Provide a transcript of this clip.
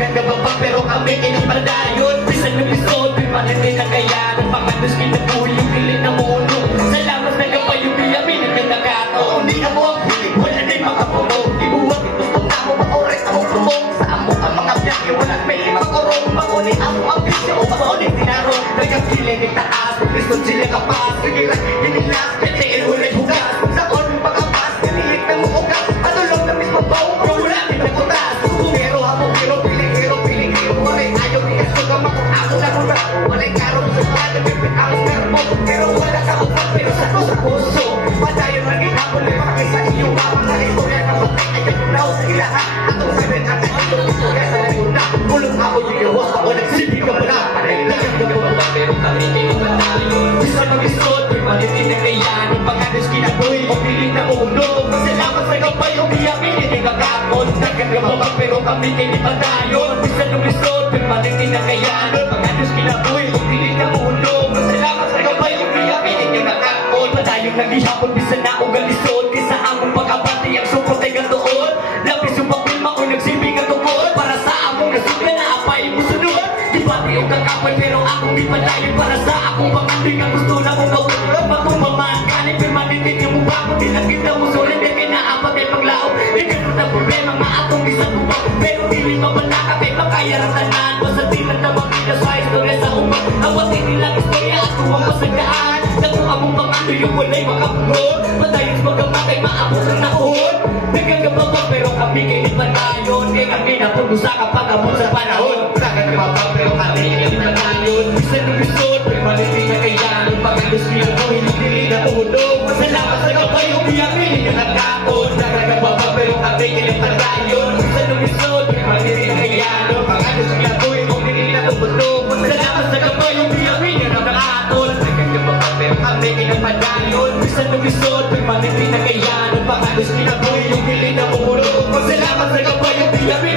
Nagagababa pero kami inapadayon. Bisan ng isod, may panatin na kaya ng panganos kinabuhi yung pilit na mundo. Salamat na kapay yung kiyami nagkakataon. Hindi na mo ang hilig, wala din makapuno. Ibuwag itutong na mo maoret ako kumong. Sa amo ang mga biyak, walang may makurong. Makunin amo ang bisyo, makunin tinaron. Nagkakilig ng taas, Kriston sila kapas. Nagirat, dinilas, katiin ulit hugas. Sa on, pagkapas, nililit ng muugas. Patulog na mismo baw, pero wala din na kutas. Pero hapong hero, piling hero. Walay ayaw ni Yeso ka makakako na muna. Walay karong sa mga nagpipit ang karmo. Pero wala sa upat, pero sa puso. Padayon maging hapon, limaki sa iyo. Mga istorya na patay, ayaw ko na sa ilaha. Atong sabihin ang kanyang istorya sa laguna. Kulong ako yung iwas, ako nagsibig ka pala. Nagkang gababa, pero kami kinapatayon. Bisa mag-isot, may palitin na kayan. Ang panganos kinaboy, mapiling na ulo. Salamat sa kapay, umiyakin, hindi kakakon. Nagkang gababa, pero kami kinapatayon. Bisa mag-isot, may palitin na kayan. Ang panganos kinaboy, mapiling na ulo. Salamat sa kapay, umiyakin, hindi kakakon. Patayong naghihapon, bisa na ugalisot. Kisa among pagkabati, ang sukot ay gatoon. Lapis yung papel, makoy nagsibing ang tukod. Para sa among nasuka na apay mo sunod. Di pati yung kakapal, pero akong di palayon. Para sa akong panganding ang gusto na mong gawin. Bakong mamangkanin, permanentin yung mukha ko. Di lang kita mo sulit, di kinaapat ay paglaot. Di ganun ang problema, nga akong isang bubak. Pero pili mabalaka, kay makayaratanan. Basta di lang na makita sa istorya sa umang. Awatin nilang istorya at tuwang masagaan. Nakuha mong pangando yung walay makapulot. Matayos magamakay, maabos ang naon. Nagkagababa, pero kami kayo panayon. Kaya kami napunusa kapag abot sa panahon. Nagkagababa, pero kami kayo panayon. Bisa numisod, may malitin na kayan. Pagkalos niya mo, hindi na tulog. Salamat sa kapay, umiyakin, hindi na nakakon. Nagkagababa, pero kami kayo panayon. Bisa numisod, may malitin na kayan. Pagkalos niya mo, hindi na tulog. Salamat sa kapay, umiyakin, hindi na nakakon. Nagkagababa, pero kami kayo panayon. Bisa numisod, may malitin na kayan. Pagkalos niya mo, hindi na tulog. Salamat sa kapay, umiyakin.